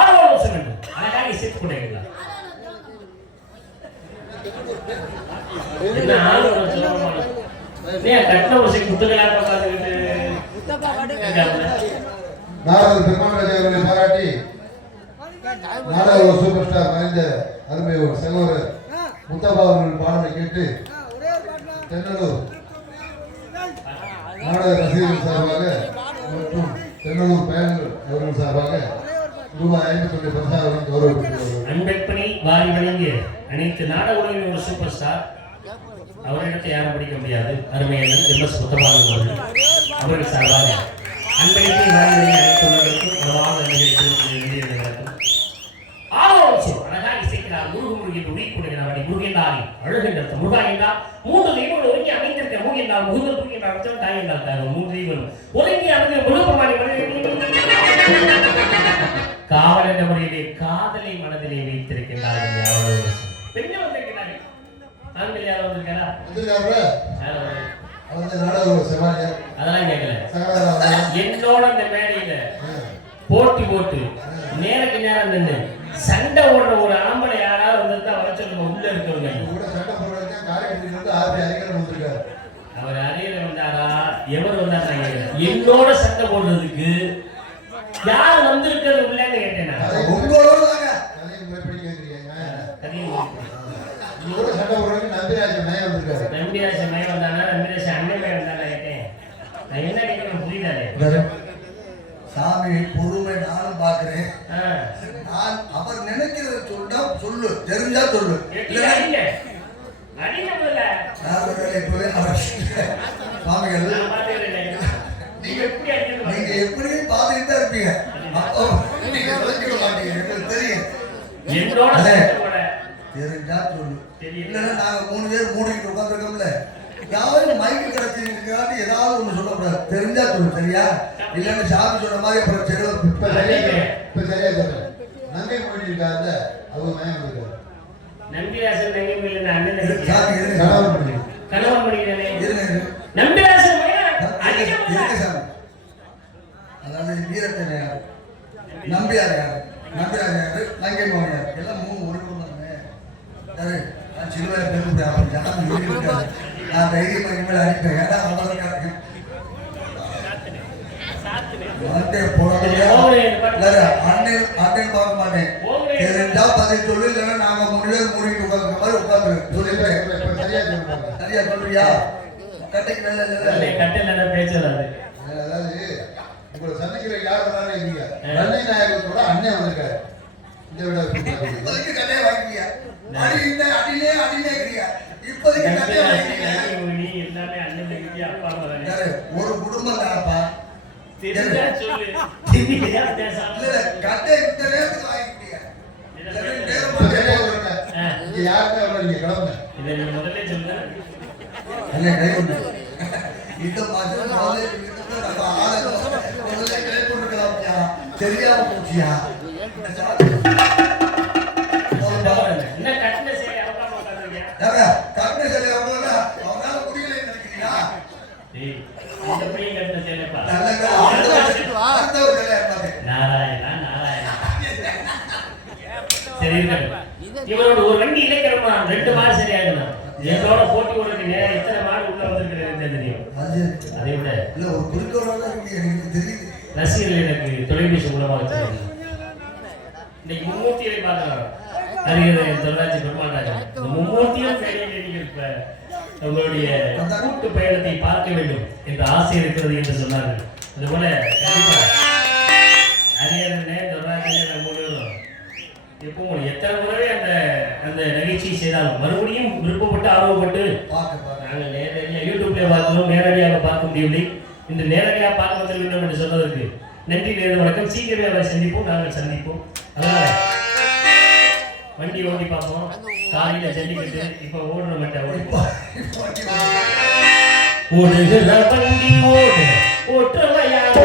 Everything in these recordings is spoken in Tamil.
ஆலோசனை அழகாக சேர்த்து கொடுங்களா என்ன ஆலோசனை கட்டின வருஷம் குத்துக்கலாக பார்த்துக்கிட்டு நாரத பெருமாள் அவர்களை பாராட்டி நாடக ஒரு சூப்பர் ஸ்டார் மறைந்த அருமை ஒரு சகோதரர் முத்தப்பா அவர்கள் பாடலை கேட்டு தென்னலூர் நாடக ரசிகர்கள் சார்பாக மற்றும் தென்னலூர் பயணங்கள் அவர்கள் சார்பாக ரூபாய் 51 பரிசாக கௌரவிக்கப்பட்டுள்ளது. அன்பெப்பணி வாரி வழங்கிய அனைத்து நாடக உலகின் ஒரு சூப்பர் ஸ்டார் அவரிடத்தை யாரும் படிக்க முடியாது. அருமையான எம்.எஸ். முத்தப்பாளன் அவர்கள் சார்பாக அன்பளிப்பை வாரி வழங்கிய அனைத்து உலகிற்கும் உறவாக அழகாக இசைக்கிறார். முருகன் உயிர்கொடுகிறார் முருகேந்தாரி அழுகின்ற முருகாயின்றார். 3 தெய்வங்கள் ஒருங்கி அமைந்திருக்க மூகின்றார் முகுந்த தூக்கின்றார் தாய் என்றார். 3 தெய்வங்கள் ஒருங்கி அமைந்த முழுப்பமானி காவல் என்ற முறையிலே காதலை மனதிலே வைத்திருக்கின்றார். பெண்கள் வந்திருக்கிறார்கள். ஆண்கள் யாரும் வந்திருக்காரா? அதெல்லாம் கேட்கல. என்னோட இந்த மேடையில போட்டி போட்டு நேருக்கு நேரம் நின்று சண்டை ஓடுற ஒரு ஆம்பளை யாராவது வந்து வர சொல்லுங்க. உள்ள இருக்கவங்க அவர் அரியல வந்தாரா எவர் வந்தாரா? என்னோட சண்டை போடுறதுக்கு யார் வந்திருக்கிறது உள்ளன்னு கேட்டேன். நம்பிராஜ மைய வந்தானா நம்பிராஜ அண்ணன் மைய வந்தானா கேட்டேன். நான் என்ன கேட்கணும் புரியுதாரு? சாமி பொறுமை நானும் பாக்குறேன். அவர் நினைக்கிறத சொன்னா சொல்லு, தெரிஞ்சா சொல்லு. நீங்க எப்படி பாத்துக்கிட்டே இருப்பீங்க. தெரிஞ்சா சொல்லு. இல்லைன்னா நாங்க 3 பேர் மூடிக்கிட்டு உட்காந்துருக்கோம்ல, யாரும் மைக்கு கிடைச்சிருக்காட்டி ஏதாவது ஒண்ணு சொல்லக்கூடாது. தெரிஞ்சா சொல்லு, சரியா? இல்லைன்னு சாமி சொன்ன மாதிரி அப்புறம் சரியா சொல்றேன். நங்கை மொழி இருக்காது அவங்க மயம் இருக்காது. நம்பிராசன் நங்கை மொழி அண்ணன் கணவன் படிக்கிறேன். நம்பிராசன் அதாவது வீரத்தனை யாரு, நம்பியார் யாரு, நம்பிராஜ் யாரு, நங்கை மோகன் யாரு, எல்லாம் 3 ஒரு சிலுவை பெருமை நான் தைரியமா இனிமேல் அடிப்பேன். ஏன்னா அவ்வளவு அண்ணன் பார்க்க மாட்டேன். தெரிஞ்சா பதில் சொல்லு, இல்லைன்னா நாங்க 3 பேர் மூடிட்டு உட்காந்துருக்க மாதிரி உட்காந்துரு சொல்லிடுறேன். சரியா சொல்றியா? கட்டைக்கு நல்ல பேசுறாரு. அதாவது உங்களை சந்திக்கிற யாரும் இல்லையா? நன்மை நாயகத்தோட அண்ணன் வந்திருக்காரு. இதை விட கட்டையை வாங்கிக்கியா? அடியிலே கிரியா இப்போதைக்கு கட்டையை வாங்கிக்கியா? ஒரு குடும்பம் தானப்பா. தெரியாம போச்சியா? கட்டின சேலை அவனால முடியல நினைக்கிறீங்களா? இவரோட ஒரு வண்டி இலக்கணமா 2 மாடு சரியாகணும். என்னோட போட்டி ஓடுறதுக்கு நேரம் எத்தனை மாடு உள்ள வந்திருக்கிறது தெரியும். அதை விட இல்ல ஒரு குறிக்கோளோட எனக்கு தெரியுது. ரசிகர்கள் எனக்கு தொலைபேசி மூலமாக வச்சிருக்காங்க. இன்னைக்கு மும்மூர்த்தியை பார்க்கலாம். அறிஞர் தொல்ராஜி பெருமாள் மும்மூர்த்தியும் இப்ப உங்களுடைய கூட்டு பயணத்தை பார்க்க வேண்டும் என்ற ஆசை இருக்கிறது என்று சொன்னார்கள். அதுபோல அறிஞரே தொல்ராஜி எப்பவும் எத்தனை முறை அந்த நிகழ்ச்சியை செய்தாலும் மறுபடியும் விருப்பப்பட்டு ஆர்வப்பட்டு நாங்கள் நேரடியாக யூடியூப்ல பார்க்கணும், நேரடியாக பார்க்க முடியவில்லை. இன்று நேரடியாக பார்க்க வந்த வேண்டும் என்று சொன்னதற்கு நன்றி. நேரம் வணக்கம். சீக்கிரமே அவரை சந்திப்போம், நாங்கள் சந்திப்போம். அதனால வண்டி ஓடி பார்ப்போம். காலையில ஜல்லிக்கட்டு இப்ப ஓடுற மட்டும் ஓடுகிற வண்டி ஓட்டுறையாக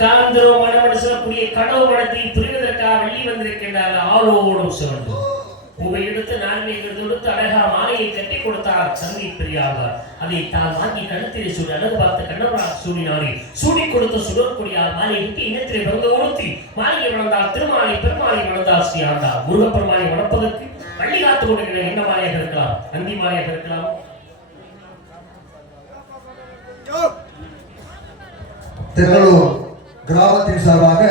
காந்தரோ மனமனு சொல்லக்கூடிய கடவுள் படத்தை புரிவதற்காக வெள்ளி வந்திருக்கின்றார் ஆளோடும் சிறந்து பூவை எடுத்து நான்மை கொடுத்து அழகா மாலையை கட்டி கொடுத்தார் தந்தை பெரியார். அதை தான் வாங்கி கழுத்திலே சூடி அழகு பார்த்த கண்ணபுரா சூடினாரே சூடி கொடுத்த சுடற்கொடியார் மாலை விட்டு இனத்திலே பிறந்த உறுத்தி மாலையை வளர்ந்தார் திருமாலை பெருமாளை வளர்ந்தார் ஸ்ரீ ஆண்டார். முருகப்பெருமானை வளர்ப்பதற்கு வள்ளி காத்து கொடுக்கிற என்ன மாலையாக இருக்கலாம்? நந்தி மாலையாக இருக்கலாம். திருநல்லூர் கிராமத்தின் சார்பாக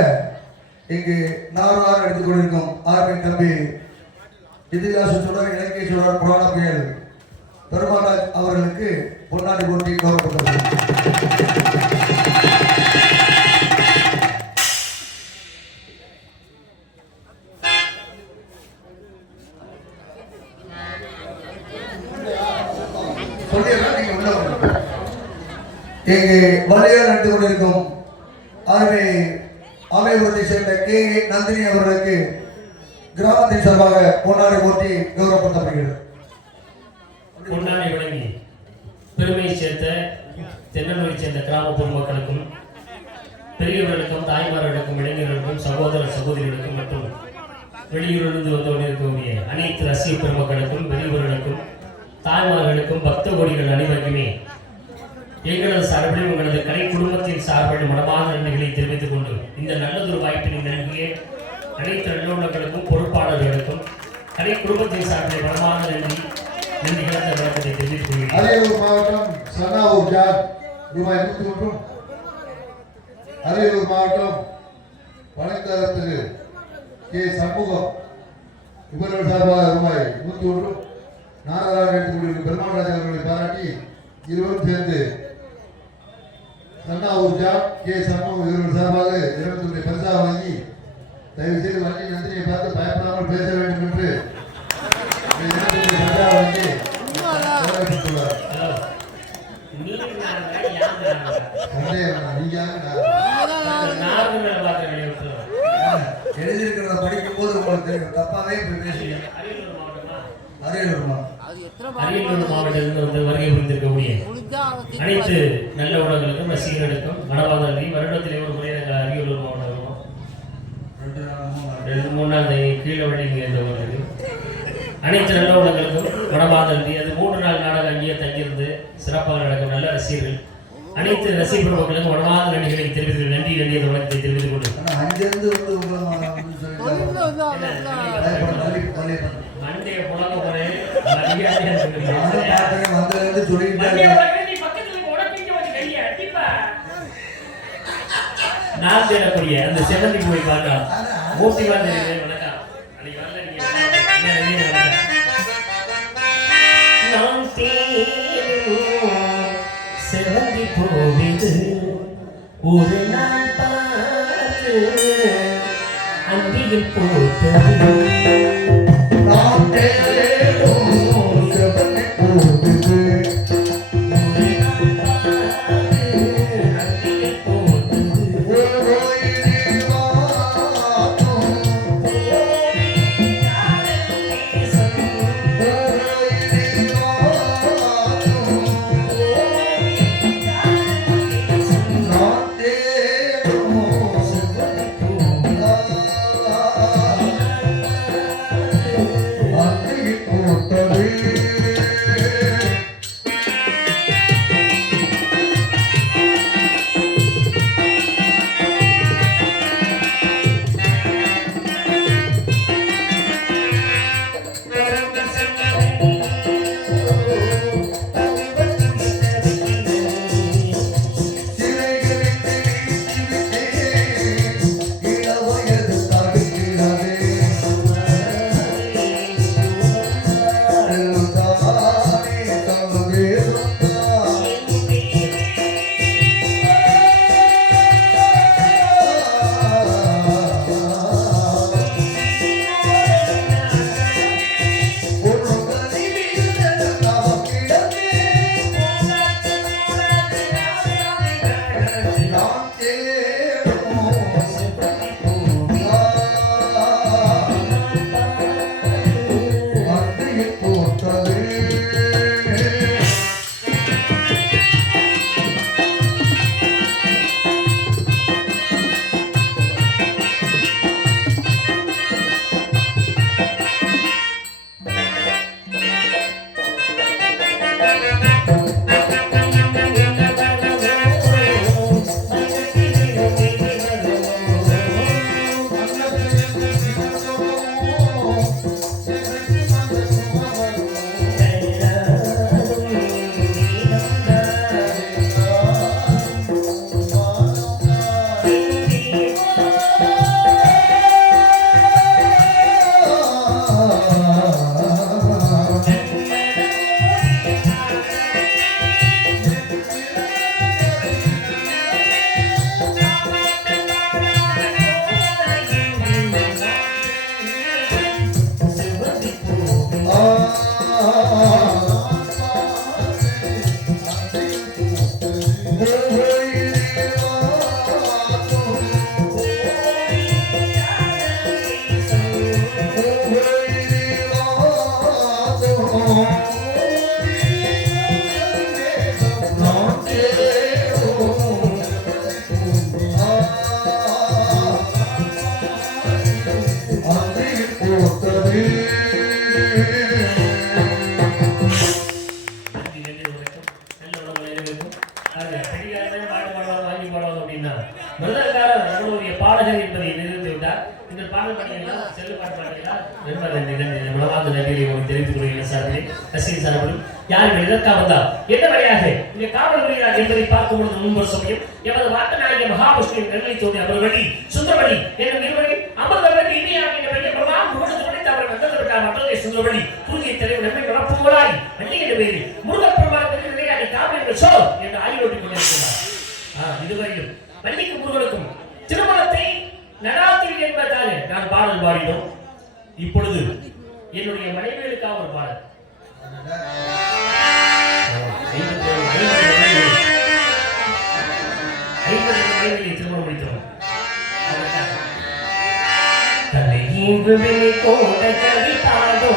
இங்கு நாராயணன் எடுத்துக் கொண்டிருக்கும் ஆர்மின் தம்பி இதிகாச சுடர் இலக்கிய சுடர் புராண புயல் பெருமாள் அவர்களுக்கு பொன்னாடி போட்டி கௌரவப்பட்டது. இங்கு வள்ளியார் நடந்து கொண்டிருக்கும் ஆர்மி அமைப்புறத்தை சேர்ந்த கே நந்தினி அவர்களுக்கு கிராமத்தின் சார்பாக பொன்னாடை போட்டி கௌரவப்படுத்தப்படுகிறது. பொன்னாடை வழங்கி பெருமையை சேர்த்த தென்னலூரை சேர்ந்த கிராம பொதுமக்களுக்கும் பெரியவர்களுக்கும் தாய்மார்களுக்கும் இளைஞர்களுக்கும் சகோதர சகோதரிகளுக்கும் மற்றும் வெளியூரிலிருந்து வந்து கொண்டிருக்கக்கூடிய அனைத்து ரசிக பெருமக்களுக்கும் பெரியவர்களுக்கும் தாய்மார்களுக்கும் பக்த கோடிகள் அனைவருக்குமே எங்களது சார்பில் உங்களது கலை குடும்பத்தின் சார்பில் மனமான நன்றிகளை தெரிவித்துக் கொண்டு இந்த நல்லதொரு வாய்ப்பினை நல்கிய அனைத்து நல்லுள்ளங்களுக்கும் பொறுப்பாளர்களுக்கும் கலை குடும்பத்தின் சார்பில் மனமான நன்றி கலந்த வழக்கத்தை தெரிவித்துக் கொள்கிறேன். அரியலூர் மாவட்டம் சன்னாவூர் ஜாட் ரூபாய் 101. அரியலூர் மாவட்டம் பழைத்தரத்திற்கு கே சண்முகம் இவர்கள் சார்பாக ரூபாய் 101. நாரதாரன் எடுத்துக்கொண்டிருக்கும் பெருமாள் ராஜா அவர்களை பாராட்டி இருவரும் சேர்ந்து சன்னாவூர் ஜாட் கே சண்முகம் இவர்கள் சார்பாக 21 பரிசாக வாங்கி தயவு செய்து வண்டி நந்தினியை பார்த்து பயப்படாமல் பேச வேண்டும் என்று பரிசாக வாங்கி எழுதியிருக்கிறத படிக்கும் போது உங்களுக்கு தப்பாவே பேசுவீங்க. அரியலூர் மாவட்டத்திலிருந்து வந்து வருகை புரிந்திருக்கக்கூடிய அனைத்து நல்ல உணவுகளுக்கும் ரசிகர்களுக்கும் மனவாத நன்றி. வருடத்திலே ஒரு முறை நாங்கள் அரியலூர் மாவட்டம் வருவோம். 2-3 நாள் கீழே வழி வருது. அனைத்து நல்ல உணவுகளுக்கும் மனவாத நன்றி. அது 3 நாள் நாடகம் அங்கேயே தங்கியிருந்து சிறப்பாக நடக்கும். நல்ல ரசிகர்கள் அனைத்து ரசிக மக்களுக்கும் மனவாத நன்றிகளை தெரிவித்து நன்றி என்ற வழக்கத்தை தெரிவித்துக் கொண்டு மண்டைய புலங்க போறேன் நான் தேடக்கூடிய அந்த செவந்தி போய் பார்க்கலாம். மூர்த்தி வந்து வணக்கம். நான் செவந்தி போவிது ஒரு நாள் பார்த்து அந்தியில் போட்டது நான் மிருதங்காரர் நம்மளுடைய பாடகர் என்பதை நிறுத்தி விட்டார். இந்த பாடல் பாட்டீங்களா, செல்லு பாட்டு பாட்டீங்களா? ரொம்ப நன்றி நன்றி. மனமார்ந்த நன்றியை உங்களுக்கு தெரிவித்துக் கொள்கிறேன் சார்பிலே, ரசிகர் சார்பிலும். யார் இதற்காக வந்தால் என்ன வழியாக இங்கே காவல் புரிகிறார் என்பதை பார்க்கும் பொழுது முன்பு சமயம் எமது வாட்ட நாயக மகாவிஷ்ணுவின் கண்களை தோன்றி அமர்வழி சுந்தரவழி என்னும் இருவழி அமர்ந்தவர்கள் இனியாக இந்த பெரிய பிரமாம் முகத்து முடித்து அவர் வந்ததற்காக மற்றதை சுந்தரவழி பூஜை தலைவர் நம்மை நடப்புகளாய் வண்டி என்ற பெயரில் முருகப் பெருமாள் நிலையாடி காவல் என்று சொல் என்று ஆய்வோட்டி கொண்டிருக்கிறார். இதுவரையிலும் வள்ளிக்கு முருகனுக்கும் திருமணத்தை நடாத்தீர்கள் என்பதற்காக நான் பாடல் பாடினோம். இப்பொழுது என்னுடைய மனைவிகளுக்காக ஒரு பாடல். 50 மனைவிகளை திருமணம் முடித்தோம். தலையீங்கு வெளி கோட்டை கவிதாதோ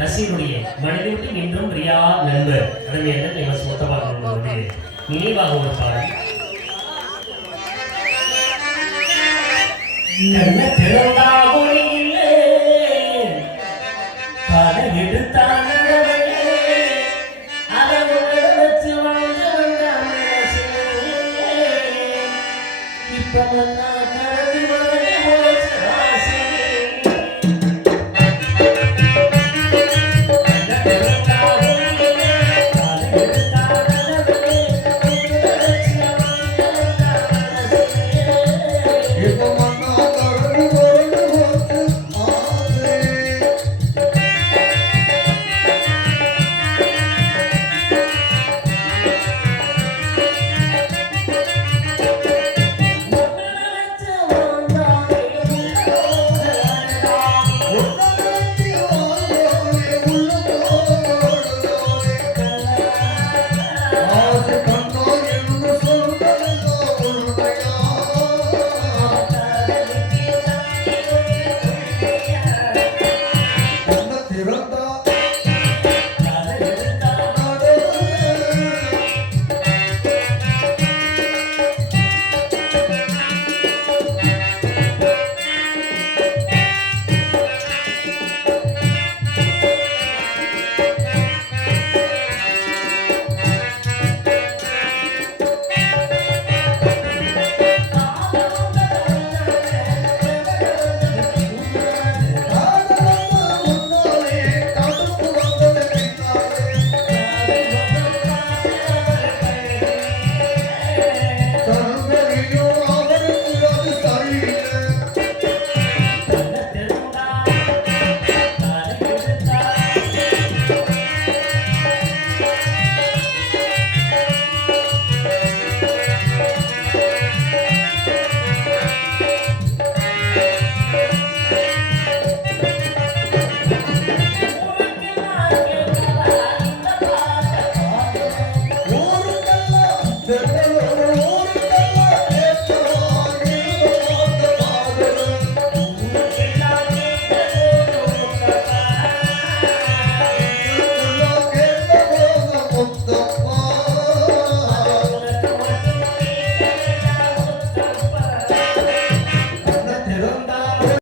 ரசிகனுடைய மனதை விட்டு இன்றும் பிரியா நண்பர் அருமையான எங்கள் சொத்தமாக நினைவாக ஒரு பாடல். திறந்தால்